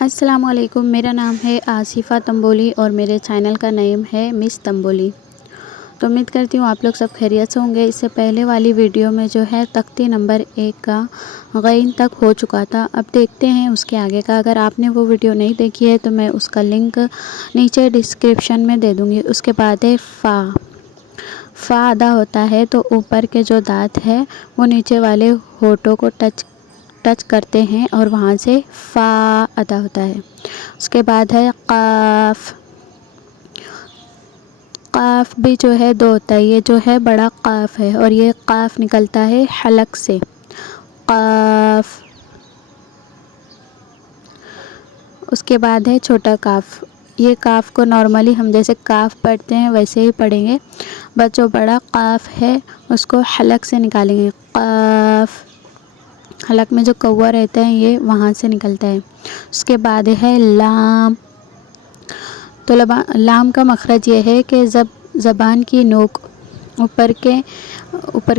السلام علیکم، میرا نام ہے آصفہ تنبولی اور میرے چینل کا نیم ہے مس تنبولی۔ تو امید کرتی ہوں آپ لوگ سب خیریت سے ہوں گے۔ اس سے پہلے والی ویڈیو میں جو ہے تختی نمبر 1 کا غین تک ہو چکا تھا۔ اب دیکھتے ہیں اس کے آگے کا۔ اگر آپ نے وہ ویڈیو نہیں دیکھی ہے تو میں اس کا لنک نیچے ڈسکرپشن میں دے دوں گی۔ اس کے بعد ہے فا ادا ہوتا ہے تو اوپر کے جو دانت ہے وہ نیچے والے ہونٹوں کو ٹچ کرتے ہیں اور وہاں سے فا ادا ہوتا ہے۔ اس کے بعد ہے قاف بھی جو ہے 2 ہوتا ہے۔ یہ جو ہے بڑا قاف ہے اور یہ قاف نکلتا ہے حلق سے، قاف۔ اس کے بعد ہے چھوٹا کاف۔ یہ کاف کو نارملی ہم جیسے کاف پڑھتے ہیں ویسے ہی پڑھیں گے، بس جو بڑا قاف ہے اس کو حلق سے نکالیں گے، قاف۔ حلق میں جو کوا رہتا ہے یہ وہاں سے نکلتا ہے۔ اس کے بعد ہے لام۔ تو لام کا مخرج یہ ہے کہ زبان کی نوک اوپر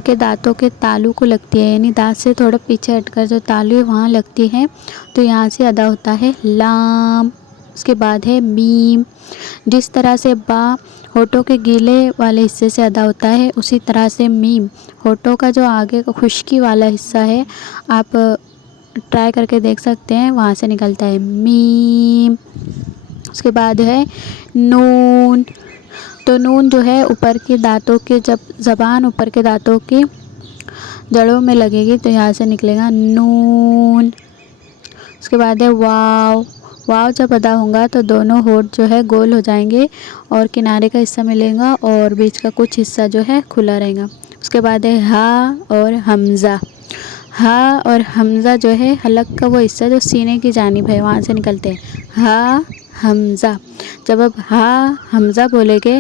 کے دانتوں کے تالو کو لگتی ہے، یعنی دانت سے تھوڑا پیچھے ہٹ کر جو تالو ہے وہاں لگتی ہے، تو یہاں سے ادا ہوتا ہے لام۔ اس کے بعد ہے میم۔ جس طرح سے با ہونٹوں کے گیلے والے حصے سے ادا ہوتا ہے اسی طرح سے میم ہونٹوں کا جو آگے کا خشکی والا حصہ ہے، آپ ٹرائی کر کے دیکھ سکتے ہیں، وہاں سے نکلتا ہے میم۔ اس کے بعد ہے نون۔ تو نون جو ہے اوپر کے دانتوں کے، جب زبان اوپر کے دانتوں کی جڑوں میں لگے گی تو یہاں سے نکلے گا نون۔ اس کے بعد ہے واو۔ واو جب ادا ہوگا تو دونوں ہونٹ جو ہے گول ہو جائیں گے اور کنارے کا حصہ ملے گا اور بیچ کا کچھ حصہ جو ہے کھلا رہے گا۔ اس کے بعد ہے ہا اور حمزہ۔ ہا اور حمزہ جو ہے حلق کا وہ حصہ جو سینے کی جانب ہے وہاں سے نکلتے ہیں، ہا حمزہ۔ جب آپ ہا حمزہ بولیں گے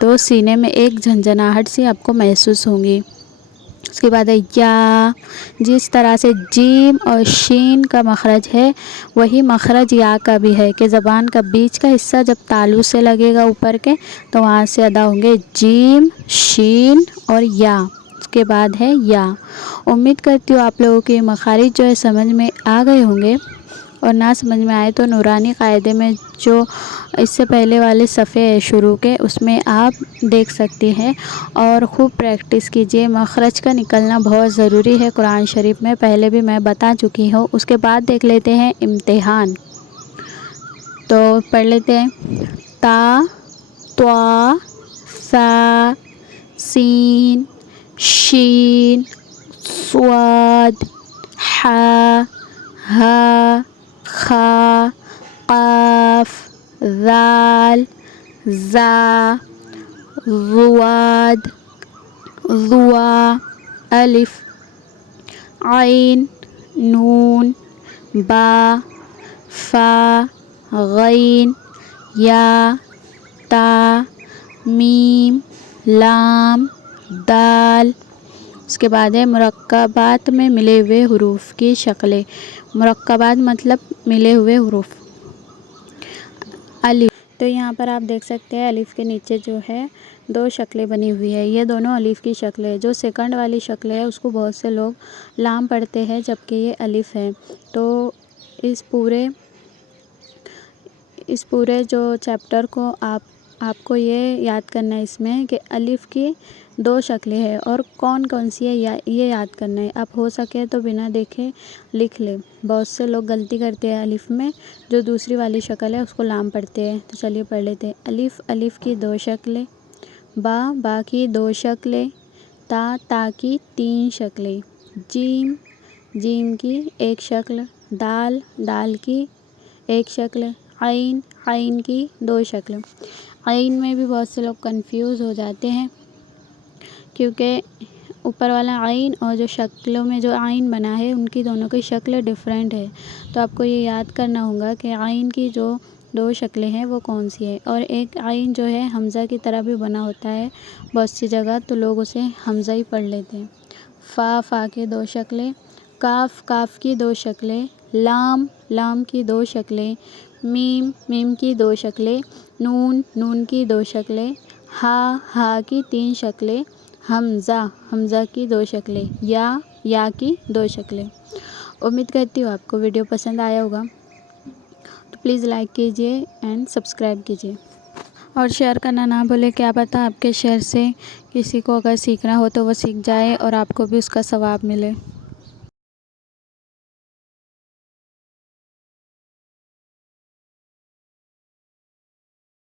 تو سینے میں ایک جھنجھناہٹ سی آپ کو محسوس ہوں گی۔ اس کے بعد ہے یا۔ جس طرح سے جیم اور شین کا مخرج ہے وہی مخرج یا کا بھی ہے کہ زبان کا بیچ کا حصہ جب تالو سے لگے گا اوپر کے تو وہاں سے ادا ہوں گے جیم، شین اور یا۔ اس کے بعد ہے یا۔ امید کرتی ہوں آپ لوگوں کے مخارج جو ہے سمجھ میں آ گئے ہوں گے، اور نہ سمجھ میں آئے تو نورانی قاعدے میں جو اس سے پہلے والے صفحے ہے شروع کے، اس میں آپ دیکھ سکتے ہیں اور خوب پریکٹس کیجیے۔ مخرج کا نکلنا بہت ضروری ہے قرآن شریف میں، پہلے بھی میں بتا چکی ہوں۔ اس کے بعد دیکھ لیتے ہیں امتحان۔ تو پڑھ لیتے ہیں، تا، طا، ثا، سین، شین، صاد، حا، ہا، خا، قاف، ذال، ذا، ضاد، ضوا، الف، عین، نون، با، فا، غین، یا، تا، میم، لام، دال۔ اس کے بعد ہے مرکبات میں ملے ہوئے حروف کی شکلیں۔ مرکبات مطلب ملے ہوئے حروف۔ الف۔ تو یہاں پر آپ دیکھ سکتے ہیں الف کے نیچے جو ہے 2 شکلیں بنی ہوئی ہے، یہ دونوں الف کی شکل ہے۔ جو سیکنڈ والی شکل ہے اس کو بہت سے لوگ لام پڑھتے ہیں جبکہ یہ الف ہے۔ تو اس پورے جو چیپٹر کو آپ کو یہ یاد کرنا ہے اس میں کہ الف کی 2 شکلیں ہیں اور کون کون سی ہے یہ یاد کرنا ہے۔ آپ ہو سکے تو بنا دیکھے لکھ لیں۔ بہت سے لوگ غلطی کرتے ہیں الف میں، جو دوسری والی شکل ہے اس کو لام پڑھتے ہیں۔ تو چلیے پڑھ لیتے ہیں۔ الف کی 2 شکلیں، با کی 2 شکلیں، تا کی 3 شکلیں، جیم کی 1 شکل، دال کی 1 شکل، عین کی 2 شکل۔ عین میں بھی بہت سے لوگ کنفیوز ہو جاتے ہیں کیونکہ اوپر والا عین اور جو شکلوں میں جو عین بنا ہے ان کی دونوں کی شکل ڈیفرنٹ ہے۔ تو آپ کو یہ یاد کرنا ہوگا کہ عین کی جو 2 شکلیں ہیں وہ کون سی ہے، اور ایک عین جو ہے حمزہ کی طرح بھی بنا ہوتا ہے بہت سی جگہ، تو لوگ اسے حمزہ ہی پڑھ لیتے ہیں۔ فا کی 2 شکلیں، کاف کی 2 شکلیں، لام کی 2 شکلیں، میم کی 2 شکلیں، نون کی 2 شکلیں، ہا کی 3 شکلیں، حمزہ کی 2 شکلیں، یا کی 2 شکلیں۔ امید کرتی ہوں آپ کو ویڈیو پسند آیا ہوگا۔ پلیز لائک کیجیے اینڈ سبسکرائب کیجیے اور شیئر کرنا نہ بھولے. کیا پتہ آپ کے شیئر سے کسی کو اگر سیکھنا ہو تو وہ سیکھ جائے اور آپ کو بھی اس کا ثواب ملے.